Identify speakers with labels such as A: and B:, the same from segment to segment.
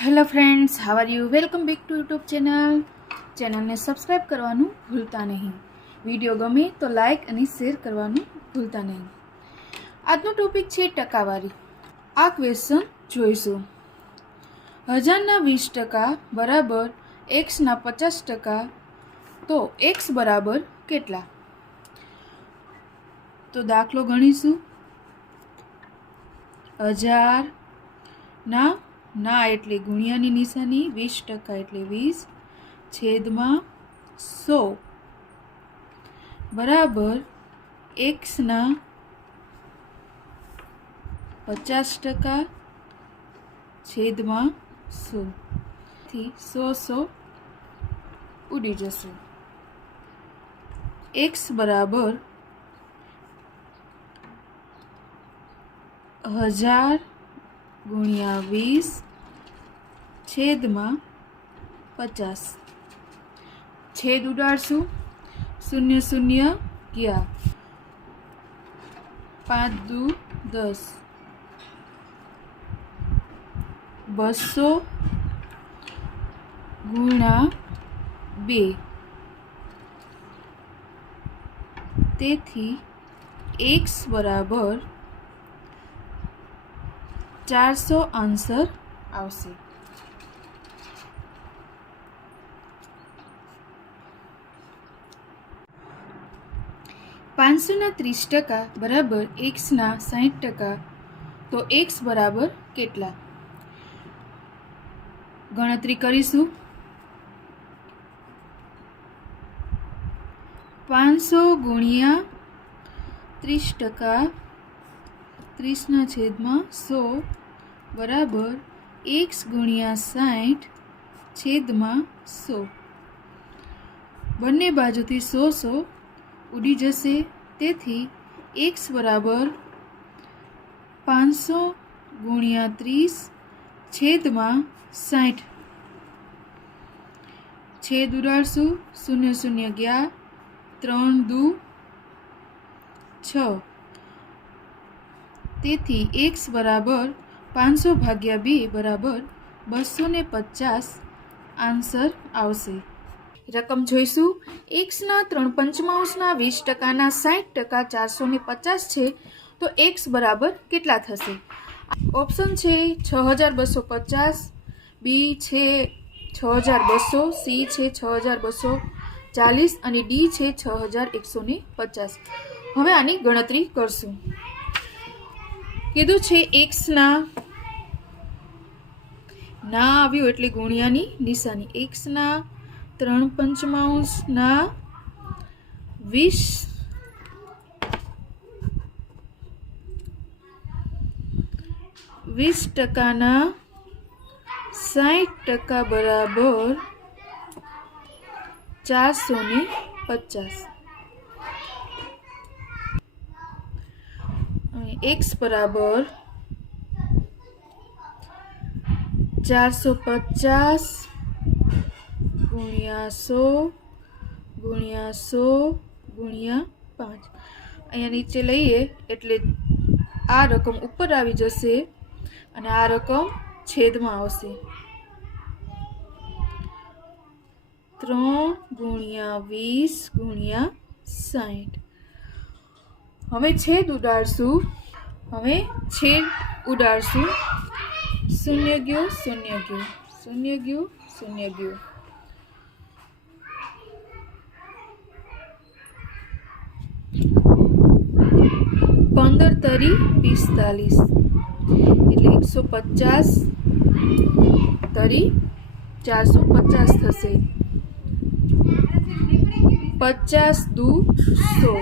A: Hello friends how are you welcome back to YouTube channel ચેનલને subscribe કરવાનું ભૂલતા નહીં. વીડિયો ગમે તો લાઇક અને શેર કરવાનું ભૂલતા નહીં. આજનો ટોપિક છે ટકાવારી. આ ક્વેશ્ચન જોઈશું. હજારના વીસ ટકા બરાબર એક્સના પચાસ ટકા તો એક્સ બરાબર કેટલા? તો દાખલો ગણીશું. હજાર ના એટલે ગુણ્યાની નિશાની વીસ ટકા એટલે વીસ છેદમાં સો. બરાબર એક્સના પચાસ ટકા છેદમાં સો. થી સો સો ઉડી જશે. એક્સ બરાબર હજાર ગુણ્યા વીસ છેદમાં પચાસ છેદ ઉડાડશું શૂન્ય શૂન્ય ગયા પાંચ દુ દસ બસો ગુણા બે તેથી એક્સ બરાબર ચારસો આન્સર આવશે. પાંચસોના ત્રીસ ટકા બરાબર એક્સના સાહીઠ ટકા, તો એક્સ બરાબર કેટલા? ગણતરી કરીશું. પાંચસો ગુણ્યા ત્રીસ ટકા, ત્રીસના છેદમાં સો બરાબર એક્સ ગુણ્યા સાઠ છેદમાં સો. બંને બાજુથી સો સો ઉડી જશે. તેથી એક્સ બરાબર પાંચસો ગુણ્યા ત્રીસ છેદમાં સાઠ. છેદ ઉડાડશું. શૂન્ય શૂન્ય ગયા. ત્રણ દુ છ. તેથી એક્સ બરાબર પાંચસો ભાગ્યા બે બરાબર બસો ને પચાસ આન્સર આવશે. રકમ જોઈશું. એક્સના ત્રણ પંચમાંશના વીસ ટકાના સાઠ ટકા ચારસો ને પચાસ છે, તો એક્સ બરાબર કેટલા થશે? ઓપ્શન છે છ હજાર બસો પચાસ, બી છે છ હજાર બસો, સી છે છ હજાર બસો ચાલીસ અને ડી છે છ હજાર એકસો ને પચાસ. હવે આની ગણતરી કરશું. કીધું છે એક્સના ના આવ્યું એટલે ગુણ્યાની નિશાની. એક્સના ત્રણ પંચમાંશના વીસ વીસ ટકાના સાઠ ટકા બરાબર ચારસો ને પચાસ. એક્સ બરાબર ચારસો પચાસ ગુણ્યા સો ગુણ્યા સો, ગુણ્યા પાંચ. અહીંયા નીચે લઈએ એટલે આ રકમ ઉપર આવી જશે અને આ રકમ છેદમાં આવશે. ત્રણ ગુણ્યા વીસ ગુણ્યા સાઠ હવે છેદ ઉડાડશું. હવે છેદ ઉડાડશું. શૂન્ય ગયો શૂન્ય ગયો શૂન્ય ગયો શૂન્ય ગયો. પંદર તરી પિસ્તાલીસ. એટલે એકસો પચાસ તરી ચારસો પચાસ થશે. પચાસ દુ સો.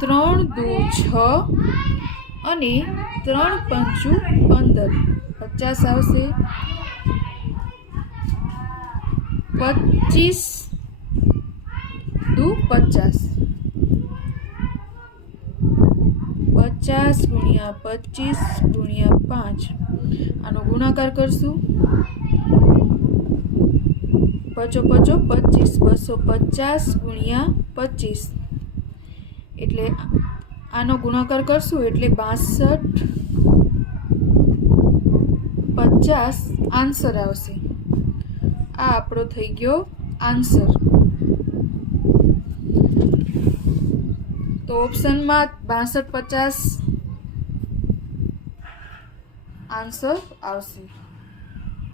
A: ત્રણ દુ છ અને ત્રણ પંચું પંદર. પચાસ આવશે. પચીસ દુ પચાસ. પચાસ ગુણ્યા પચીસ ગુણ્યા પાંચ. આનો ગુણાકાર કરશું. પચો પચો પચીસ. બસો પચાસ ગુણ્યા પચીસ. એટલે આનો ગુણાકાર કરશું એટલે બાસઠ પચાસ આન્સર આવશે. આ આપણો થઈ ગયો આન્સર. તો ઓપ્શનમાં બાસઠ પચાસ આન્સર આવશે.